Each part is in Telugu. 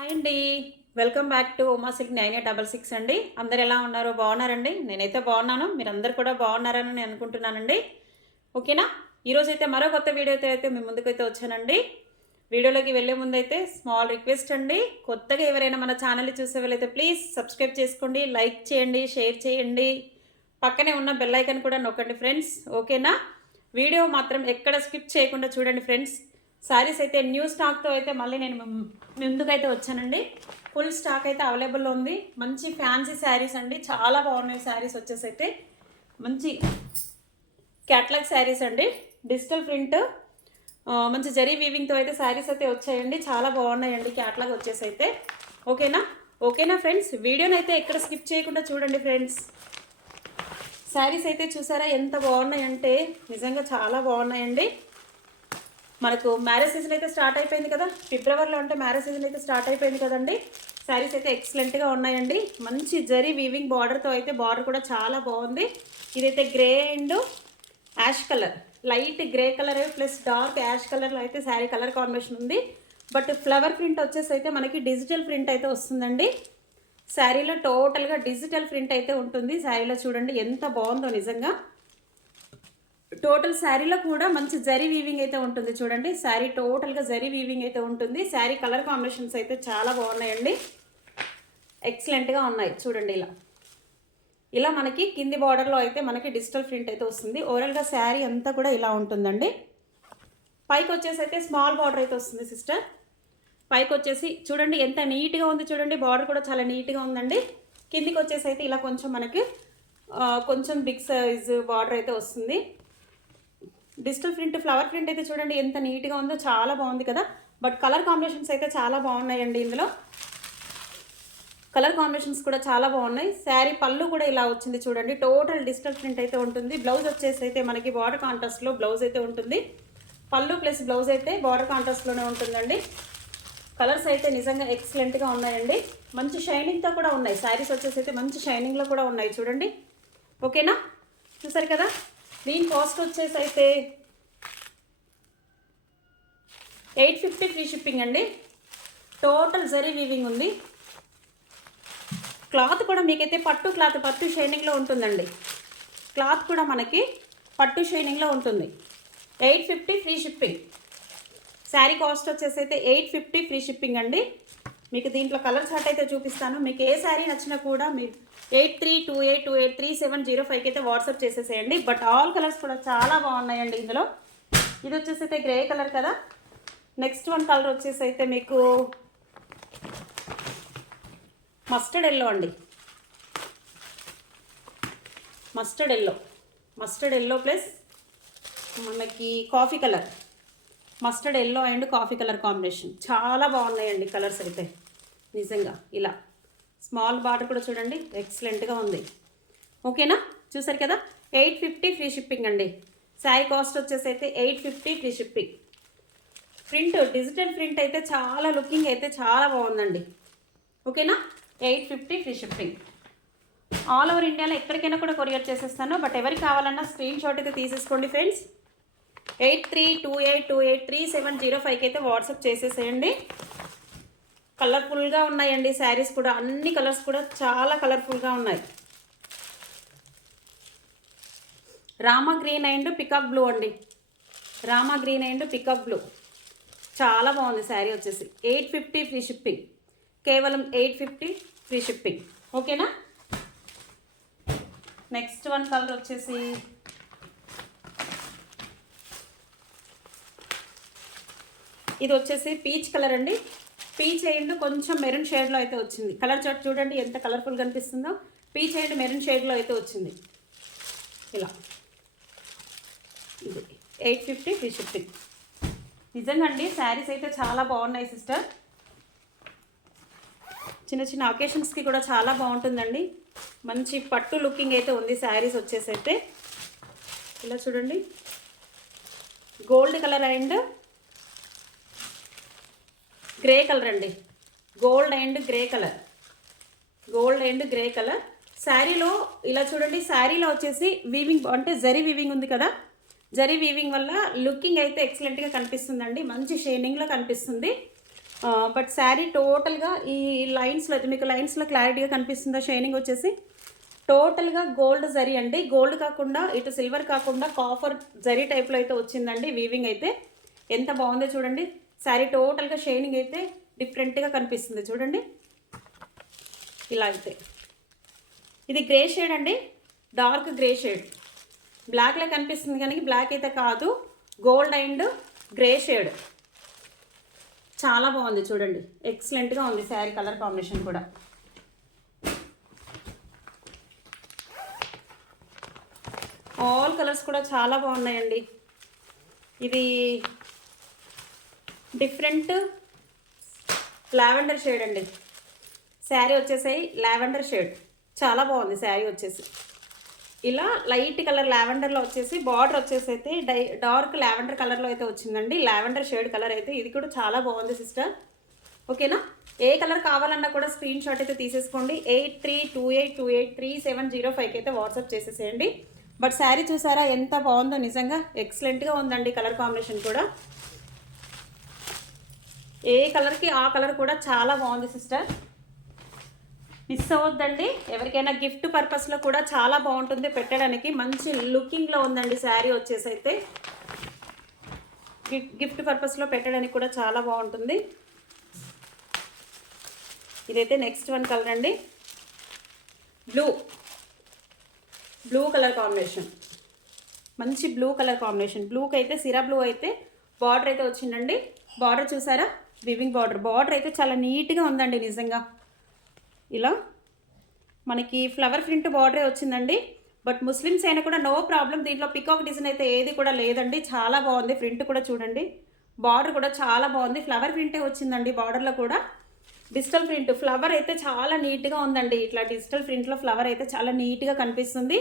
హాయ్ అండి. Welcome back to Uma silk nine eight double six అండి. అందరు ఎలా ఉన్నారో? బాగున్నారండి? నేనైతే బాగున్నాను. మీరు అందరు కూడా బాగున్నారని నేను అనుకుంటున్నానండి. ఓకేనా? ఈరోజు అయితే మరో కొత్త వీడియోతో అయితే మీ ముందుకైతే వచ్చానండి. వీడియోలోకి వెళ్ళే ముందు అయితే స్మాల్ రిక్వెస్ట్ అండి. కొత్తగా ఎవరైనా మన ఛానల్ని చూసే వాళ్ళైతే ప్లీజ్ సబ్స్క్రైబ్ చేసుకోండి లైక్ చేయండి షేర్ చేయండి. పక్కనే ఉన్న బెల్ ఐకన్ కూడా నొక్కండి ఫ్రెండ్స్. ఓకేనా? వీడియో మాత్రం ఎక్కడ స్కిప్ చేయకుండా చూడండి ఫ్రెండ్స్. శారీస్ అయితే న్యూ స్టాక్తో అయితే మళ్ళీ నేను ముందుకైతే వచ్చానండి. ఫుల్ స్టాక్ అయితే అవైలబుల్లో ఉంది. మంచి ఫ్యాన్సీ శారీస్ అండి. చాలా బాగున్నాయి శారీస్ వచ్చేసి అయితే మంచి క్యాట్లాగ్ శారీస్ అండి. డిజిటల్ ప్రింట్ మంచి జరీ వీవింగ్తో అయితే శారీస్ అయితే వచ్చాయండి. చాలా బాగున్నాయండి క్యాట్లాగ్ వచ్చేసి అయితే ఓకేనా? ఓకేనా ఫ్రెండ్స్ వీడియోని అయితే ఎక్కడ స్కిప్ చేయకుండా చూడండి ఫ్రెండ్స్ శారీస్ అయితే చూసారా? ఎంత బాగున్నాయంటే నిజంగా చాలా బాగున్నాయండి. మనకు మ్యారేజ్ సీజన్ అయితే స్టార్ట్ అయిపోయింది కదా. ఫిబ్రవరిలో అంటే మ్యారేజ్ సీజన్ అయితే స్టార్ట్ అయిపోయింది కదండి. శారీస్ అయితే ఎక్సలెంట్గా ఉన్నాయండి. మంచి జరీ వీవింగ్ బార్డర్తో అయితే బార్డర్ కూడా చాలా బాగుంది. ఇదైతే grey and ash colour light grey colour plus dark ash కలర్లో అయితే శారీ కలర్ కాంబినేషన్ ఉంది. బట్ ఫ్లవర్ ప్రింట్ వచ్చేసి అయితే మనకి డిజిటల్ ప్రింట్ అయితే వస్తుందండి. శారీలో టోటల్గా డిజిటల్ ప్రింట్ అయితే ఉంటుంది. శారీలో చూడండి ఎంత బాగుందో నిజంగా. టోటల్ శారీలో కూడా మంచి జరీ వీవింగ్ అయితే ఉంటుంది చూడండి. శారీ టోటల్గా జరీ వీవింగ్ అయితే ఉంటుంది. శారీ కలర్ కాంబినేషన్స్ అయితే చాలా బాగున్నాయండి. ఎక్సలెంట్గా ఉన్నాయి. చూడండి ఇలా. ఇలా మనకి కింది బార్డర్లో అయితే మనకి డిజిటల్ ప్రింట్ అయితే వస్తుంది. ఓవరాల్గా శారీ అంతా కూడా ఇలా ఉంటుందండి. పైకి వచ్చేసి అయితే స్మాల్ బార్డర్ అయితే వస్తుంది సిస్టర్ పైకి వచ్చేసి చూడండి ఎంత నీట్గా ఉంది చూడండి. బార్డర్ కూడా చాలా నీట్గా ఉందండి. కిందికి వచ్చేసి అయితే ఇలా కొంచెం మనకి కొంచెం బిగ్ సైజ్ బార్డర్ అయితే వస్తుంది. డిజిటల్ ప్రింట్ ఫ్లవర్ ప్రింట్ అయితే చూడండి ఎంత నీట్గా ఉందో చాలా బాగుంది కదా. బట్ కలర్ కాంబినేషన్స్ అయితే చాలా బాగున్నాయండి ఇందులో. కలర్ కాంబినేషన్స్ కూడా చాలా బాగున్నాయి. శారీ పళ్ళు కూడా ఇలా వచ్చింది చూడండి. టోటల్ డిజిటల్ ప్రింట్ అయితే ఉంటుంది. బ్లౌజ్ వచ్చేసి అయితే మనకి బార్డర్ కాంట్రాస్ట్లో బ్లౌజ్ అయితే ఉంటుంది. పళ్ళు ప్లస్ బ్లౌజ్ అయితే బార్డర్ కాంట్రాస్ట్లోనే ఉంటుందండి. కలర్స్ అయితే నిజంగా ఎక్సలెంట్గా ఉన్నాయండి. మంచి షైనింగ్తో కూడా ఉన్నాయి. శారీస్ వచ్చేసి అయితే మంచి షైనింగ్లో కూడా ఉన్నాయి చూడండి. ఓకేనా? చూసారు కదా? దీని కాస్ట్ వచ్చేసి అయితే ఎయిట్ ఫిఫ్టీ ఫ్రీ షిప్పింగ్ అండి. టోటల్ జరీ వీవింగ్ ఉంది. క్లాత్ కూడా మీకైతే పట్టు క్లాత్ పట్టు షైనింగ్లో ఉంటుందండి. క్లాత్ కూడా మనకి పట్టు షైనింగ్లో ఉంటుంది. Eight fifty free shipping sari cost వచ్చేసి అయితే ఎయిట్ ఫిఫ్టీ ఫ్రీ షిప్పింగ్ అండి. మీకు దీంట్లో కలర్ చార్ట్ అయితే చూపిస్తాను. మీకు ఏ శారీ నచ్చినా కూడా మీరు eight three two eight two eight three seven zero ఫైవ్కి అయితే వాట్సాప్ చేసేసేయండి. బట్ ఆల్ కలర్స్ కూడా చాలా బాగున్నాయండి ఇందులో. ఇది వచ్చేసి అయితే గ్రే కలర్ కదా. నెక్స్ట్ వన్ కలర్ వచ్చేసి అయితే మీకు మస్టర్డ్ ఎల్లో అండి. Mustard yellow. Mustard yellow plus మనకి coffee colour. Mustard yellow and coffee colour combination. చాలా బాగున్నాయండి కలర్స్ అయితే. నిజంగా. ఇలా. స్మాల్ బార్డర్ కూడా చూడండి. ఎక్సలెంట్గా ఉంది. ఓకేనా చూసారు కదా? ఎయిట్ ఫిఫ్టీ ఫ్రీ షిప్పింగ్ అండి. శారీ కాస్ట్ వచ్చేసి అయితే eight fifty free shipping print digital print అయితే చాలా లుకింగ్ అయితే చాలా బాగుందండి. ఓకేనా eight fifty free shipping all over ఇండియాలో ఎక్కడికైనా కూడా కొరియర్ చేసేస్తాను. బట్ ఎవరికి కావాలన్నా స్క్రీన్ షాట్ అయితే తీసేసుకోండి friends eight three two eight two eight three seven zero ఫైవ్కి అయితే వాట్సాప్ చేసేసేయండి. కలర్ఫుల్గా ఉన్నాయండి శారీస్ కూడా. అన్ని కలర్స్ కూడా చాలా కలర్ఫుల్గా ఉన్నాయి. Rama green and peacock blue అండి. Rama green and peacock blue చాలా బాగుంది శారీ వచ్చేసి. ఎయిట్ ఫిఫ్టీ ఫ్రీ షిప్పింగ్ కేవలం ఎయిట్ ఫిఫ్టీ ఫ్రీ షిప్పింగ్ ఓకేనా నెక్స్ట్ వన్ కలర్ వచ్చేసి ఇది వచ్చేసి పీచ్ కలర్ అండి. పీచ్ అండ్ కొంచెం మెరూన్ షేడ్లో అయితే వచ్చింది. కలర్ చార్ట్ చూడండి ఎంత కలర్ఫుల్ కనిపిస్తుందో. పీచ్ అండ్ మెరూన్ షేడ్లో అయితే వచ్చింది. ఇలా. ఇది ఎయిట్ ఫిఫ్టీ త్రీ ఫిఫ్టీ నిజంగా అండి శారీస్ అయితే చాలా బాగున్నాయి సిస్టర్. చిన్న చిన్న అకేషన్స్కి కూడా చాలా బాగుంటుందండి. మంచి పట్టు లుకింగ్ అయితే ఉంది శారీస్ వచ్చేసైతే. ఇలా చూడండి. Gold colour and grey colour అండి. Gold and grey colour gold and grey colour శారీలో ఇలా చూడండి శారీలో వచ్చేసి వీవింగ్ అంటే జరీ వీవింగ్ ఉంది కదా? జరీ వీవింగ్ వల్ల లుకింగ్ అయితే ఎక్సలెంట్గా కనిపిస్తుందండి. మంచి షైనింగ్లో కనిపిస్తుంది. బట్ శారీ టోటల్గా ఈ లైన్స్లో అయితే మీకు లైన్స్లో క్లారిటీగా కనిపిస్తుందా షైనింగ్ వచ్చేసి? టోటల్గా గోల్డ్ జరీ అండి. గోల్డ్ కాకుండా ఇటు సిల్వర్ కాకుండా కాఫర్ జరీ టైప్లో అయితే వచ్చిందండి వీవింగ్ అయితే. ఎంత బాగుందో చూడండి. శారీ టోటల్గా షైనింగ్ అయితే డిఫరెంట్గా కనిపిస్తుంది. చూడండి. ఇలా అయితే. ఇది గ్రే షేడ్ అండి. Dark grey shade. బ్లాక్లో కనిపిస్తుంది కానీ బ్లాక్ అయితే కాదు. గోల్డ్ అండ్ గ్రే షేడ్. చాలా బాగుంది చూడండి. ఎక్సలెంట్గా ఉంది శారీ కలర్ కాంబినేషన్ కూడా. ఆల్ కలర్స్ కూడా చాలా బాగున్నాయండి. ఇది డిఫరెంట్ లావెండర్ షేడ్ అండి. శారీ వచ్చేసాయి లావెండర్ షేడ్. చాలా బాగుంది శారీ వచ్చేసి. ఇలా లైట్ కలర్ లావెండర్లో వచ్చేసి బార్డర్ వచ్చేసి అయితే డై డార్క్ లావెండర్ కలర్లో అయితే వచ్చిందండి. లావెండర్ షేడ్ కలర్ అయితే ఇది కూడా చాలా బాగుంది సిస్టర్. ఓకేనా? ఏ కలర్ కావాలన్నా కూడా స్క్రీన్ షాట్ అయితే తీసేసుకోండి. Eight three two eight two eight three seven zero ఫైవ్కి అయితే వాట్సాప్ చేసేసేయండి. బట్ శారీ చూసారా ఎంత బాగుందో నిజంగా. ఎక్సలెంట్గా ఉందండి కలర్ కాంబినేషన్ కూడా. ఏ కలర్కి ఆ కలర్ కూడా చాలా బాగుంది సిస్టర్. మిస్ అవ్వద్దండి. ఎవరికైనా గిఫ్ట్ పర్పస్లో కూడా చాలా బాగుంటుంది పెట్టడానికి. మంచి లుకింగ్లో ఉందండి శారీ వచ్చేసి అయితే గిఫ్ట్ పర్పస్లో పెట్టడానికి కూడా చాలా బాగుంటుంది. ఇదైతే నెక్స్ట్ వన్ కలర్ అండి. Blue blue colour combination. మంచి బ్లూ కలర్ కాంబినేషన్. బ్లూకి అయితే సిరా బ్లూ అయితే బార్డర్ అయితే వచ్చిందండి. బార్డర్ చూసారా? Weaving border. బార్డర్ అయితే చాలా నీట్గా ఉందండి నిజంగా. ఇలా మనకి ఫ్లవర్ ప్రింట్ బార్డరే వచ్చిందండి. బట్ ముస్లిమ్స్ అయినా కూడా నో ప్రాబ్లం దీంట్లో పికాక్ డిజైన్ అయితే ఏది కూడా లేదండి. చాలా బాగుంది. ప్రింట్ కూడా చూడండి. బార్డర్ కూడా చాలా బాగుంది. ఫ్లవర్ ప్రింటే వచ్చిందండి బార్డర్లో కూడా. Digital print. ఫ్లవర్ అయితే చాలా నీట్గా ఉందండి. ఇట్లా డిజిటల్ ప్రింట్లో ఫ్లవర్ అయితే చాలా నీట్గా కనిపిస్తుంది.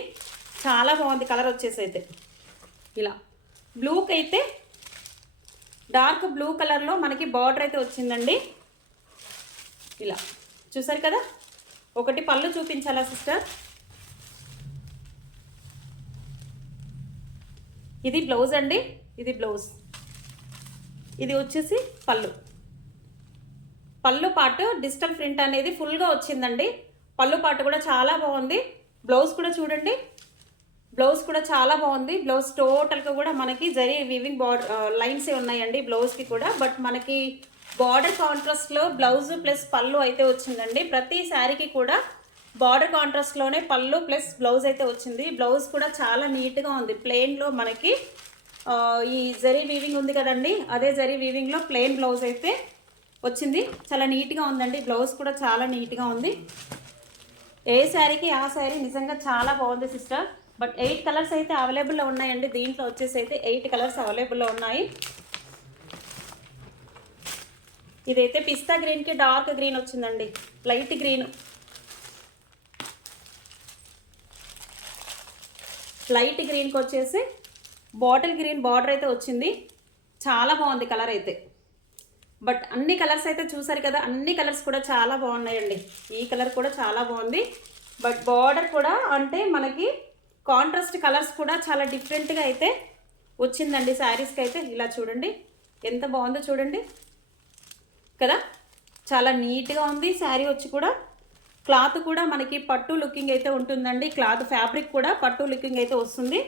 చాలా బాగుంది కలర్ వచ్చేసి అయితే. ఇలా. బ్లూకి అయితే డార్క్ బ్లూ కలర్లో మనకి బార్డర్ అయితే వచ్చిందండి. ఇలా. చూసారు కదా? ఒకటి పళ్ళు చూపించాలా సిస్టర్? ఇది బ్లౌజ్ అండి. ఇది బ్లౌజ్. ఇది వచ్చేసి పళ్ళు. పళ్ళు పాటు డిజిటల్ ప్రింట్ అనేది ఫుల్గా వచ్చిందండి. పళ్ళు పాటు కూడా చాలా బాగుంది. బ్లౌజ్ కూడా చూడండి. బ్లౌజ్ కూడా చాలా బాగుంది. బ్లౌజ్ టోటల్గా కూడా మనకి జరీ వివింగ్ బార్డర్ లైన్స్ ఉన్నాయండి బ్లౌజ్కి కూడా. బట్ మనకి బార్డర్ కాంట్రాస్ట్లో బ్లౌజ్ ప్లస్ పళ్ళు అయితే వచ్చిందండి. ప్రతి శారీకి కూడా బార్డర్ కాంట్రాస్ట్లోనే పళ్ళు ప్లస్ బ్లౌజ్ అయితే వచ్చింది. బ్లౌజ్ కూడా చాలా నీట్గా ఉంది. ప్లెయిన్లో మనకి ఈ జరీ వీవింగ్ ఉంది కదండి. అదే జరీ వీవింగ్లో ప్లెయిన్ బ్లౌజ్ అయితే వచ్చింది. చాలా నీట్గా ఉందండి. బ్లౌజ్ కూడా చాలా నీట్గా ఉంది. ఏ శారీకి ఆ శారీ నిజంగా చాలా బాగుంది సిస్టర్ బట్ ఎయిట్ కలర్స్ అయితే అవైలబుల్లో ఉన్నాయండి. దీంట్లో వచ్చేసి అయితే ఎయిట్ కలర్స్ అవైలబుల్లో ఉన్నాయి. ఇదైతే పిస్తా గ్రీన్కి డార్క్ గ్రీన్ వచ్చిందండి. Light green. లైట్ గ్రీన్కి వచ్చేసి బాటిల్ గ్రీన్ బార్డర్ అయితే వచ్చింది. చాలా బాగుంది కలర్ అయితే. బట్ అన్ని కలర్స్ అయితే చూసారు కదా అన్ని కలర్స్ కూడా చాలా బాగున్నాయండి. ఈ కలర్ కూడా చాలా బాగుంది. బట్ బార్డర్ కూడా అంటే మనకి కాంట్రాస్ట్ కలర్స్ కూడా చాలా డిఫరెంట్గా అయితే వచ్చిందండి. శారీస్కి అయితే ఇలా చూడండి. ఎంత బాగుందో చూడండి. కదా? చాలా నీట్గా ఉంది. శారీ వచ్చి కూడా క్లాత్ కూడా మనకి పట్టు లుకింగ్ అయితే ఉంటుందండి. క్లాత్ ఫ్యాబ్రిక్ కూడా పట్టు లుకింగ్ అయితే వస్తుంది.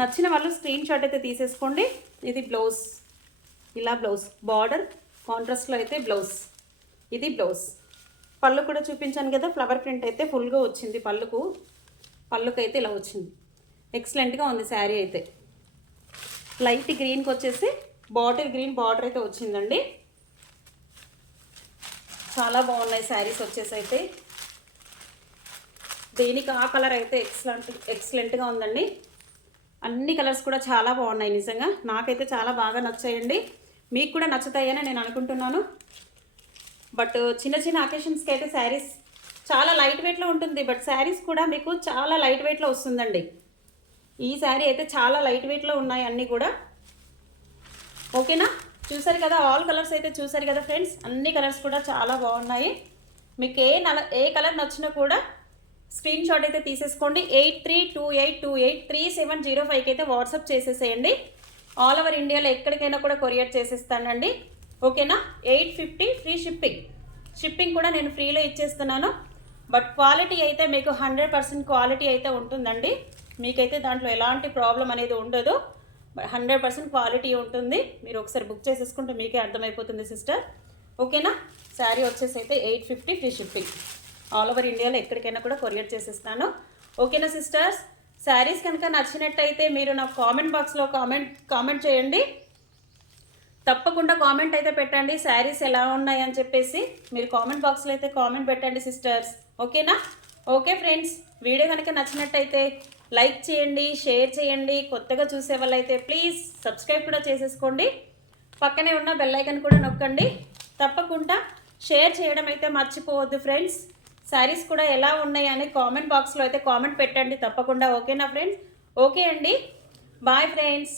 నచ్చిన వాళ్ళు స్క్రీన్ షాట్ అయితే తీసేసుకోండి. ఇది బ్లౌజ్ ఇలా బ్లౌజ్ బార్డర్ కాంట్రాస్ట్లో అయితే బ్లౌజ్ ఇది బ్లౌజ్ పళ్ళు కూడా చూపించాను కదా ఫ్లవర్ ప్రింట్ అయితే ఫుల్గా వచ్చింది పళ్ళుకు. పళ్ళుకైతే అయితే ఇలా వచ్చింది. ఎక్సలెంట్గా ఉంది శారీ అయితే. లైట్ గ్రీన్కి వచ్చేసి బాటిల్ గ్రీన్ బార్డర్ అయితే వచ్చిందండి. చాలా బాగున్నాయి శారీస్ వచ్చేసి అయితే దీనికి ఆ కలర్ అయితే ఎక్సలెంట్ ఎక్సలెంట్గా ఉందండి. అన్ని కలర్స్ కూడా చాలా బాగున్నాయి నిజంగా. నాకైతే చాలా బాగా నచ్చాయండి. మీకు కూడా నచ్చుతాయని నేను అనుకుంటున్నాను. బట్ చిన్న చిన్న అకేషన్స్కి అయితే శారీస్ చాలా లైట్ వెయిట్లో ఉంటుంది. బట్ శారీస్ కూడా మీకు చాలా లైట్ వెయిట్లో వస్తుందండి. ఈ శారీ అయితే చాలా లైట్ వెయిట్లో ఉన్నాయి అన్నీ కూడా. ఓకేనా చూసారు కదా? ఆల్ కలర్స్ అయితే చూసారు కదా ఫ్రెండ్స్ అన్ని కలర్స్ కూడా చాలా బాగున్నాయి. మీకు ఏ నల ఏ కలర్ నచ్చినా కూడా స్క్రీన్ షాట్ అయితే తీసేసుకోండి. Eight three two eight two eight three seven zero ఫైవ్కి అయితే వాట్సాప్ చేసేసేయండి. ఆల్ ఓవర్ ఇండియాలో ఎక్కడికైనా కూడా కొరియర్ చేసేస్తానండి. ఓకేనా? Eight fifty free shipping. Shipping కూడా నేను ఫ్రీలో ఇచ్చేస్తున్నాను. బట్ క్వాలిటీ అయితే మీకు హండ్రెడ్ పర్సెంట్ క్వాలిటీ అయితే ఉంటుందండి. మీకైతే దాంట్లో ఎలాంటి ప్రాబ్లం అనేది ఉండదు. హండ్రెడ్ పర్సెంట్ క్వాలిటీ ఉంటుంది. మీరు ఒకసారి బుక్ చేసేసుకుంటే మీకే అర్థమైపోతుంది సిస్టర్. ఓకేనా? శారీ వచ్చేసి అయితే eight fifty free shipping. All over ఇండియాలో ఎక్కడికైనా కూడా కొరియర్ చేసేస్తాను. ఓకేనా సిస్టర్స్? శారీస్ కనుక నచ్చినట్టయితే మీరు నాకు కామెంట్ బాక్స్లో కామెంట్ కామెంట్ చేయండి. తప్పకుండా కామెంట్ అయితే పెట్టండి. శారీస్ ఎలా ఉన్నాయి అని చెప్పేసి మీరు కామెంట్ బాక్స్లో అయితే కామెంట్ పెట్టండి సిస్టర్స్. ఓకేనా? ఓకే ఫ్రెండ్స్ వీడియో కనుక నచ్చినట్టయితే లైక్ చేయండి షేర్ చేయండి. కొత్తగా చూసే వాళ్ళైతే ప్లీజ్ సబ్స్క్రైబ్ కూడా చేసేసుకోండి. పక్కనే ఉన్న బెల్ ఐకన్ కూడా నొక్కండి. తప్పకుండా షేర్ చేయడం అయితే మర్చిపోవద్దు ఫ్రెండ్స్. శారీస్ కూడా ఎలా ఉన్నాయి అని కామెంట్ బాక్స్లో అయితే కామెంట్ పెట్టండి తప్పకుండా. ఓకేనా ఫ్రెండ్స్? ఓకే అండి. Bye friends.